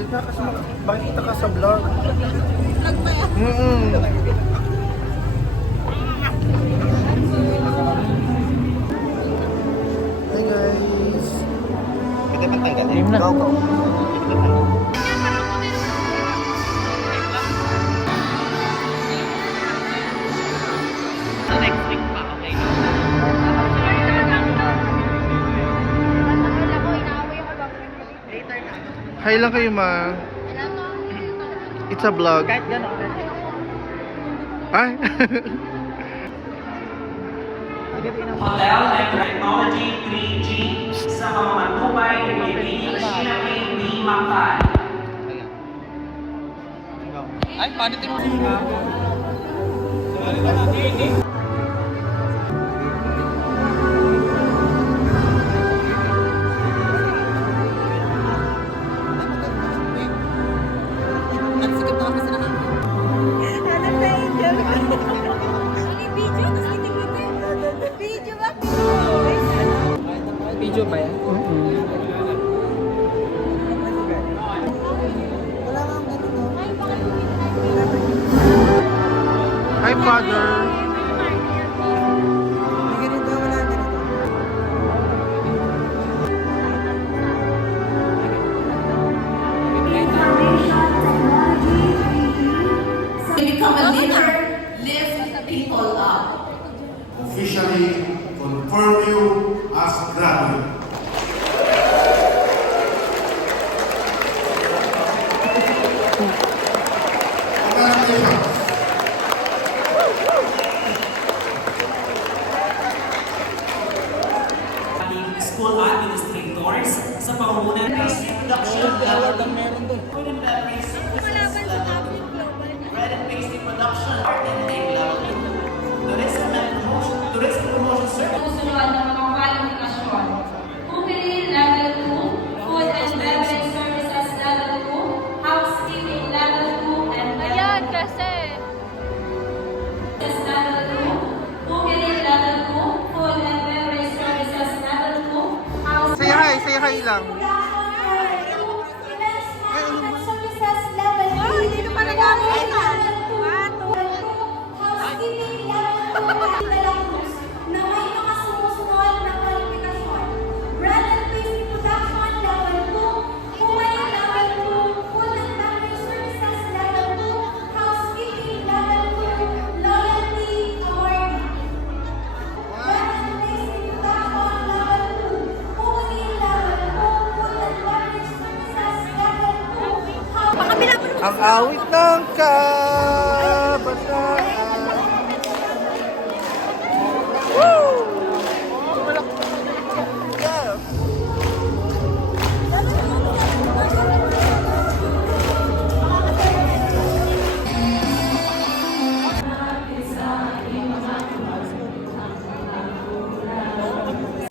Mahal ka kasi makikita ka sa vlog. Vlog pa yan. Hi guys. Pwede bang tanggalin? Game na. Go, go. Sa next week pa, okay? Hi lang kayo, ma. It's a vlog. Kahit gano'n. Ay. Hotel and Technology 3G sa mga matubay ni Bibining Shinapay B. Macay. Ay, paano ito mo? Hanap na angel. Ano yung video? Tapos titignan ko yung video ba? Video ba yan? Hi, father. Become a leader, lift people up. Officially confirm you as graduate. Congratulations. Ating school administrators sa pamumunan ng basic production food and beverage Malaban sa Tablet Global. bread and pastry production and take level 2. Tourism promotion service. Susunod ng mga kwalifikasyon. Cookery Level 2, Food and Beverage Services Level 2, Housekeeping Level 2, and Ayan kasi. Services Level 2, Cookery Level 2, Food and Beverage Services Level 2, House Say hi lang. Oh, dito pa nag-aaral. Ang awit ng kabataan.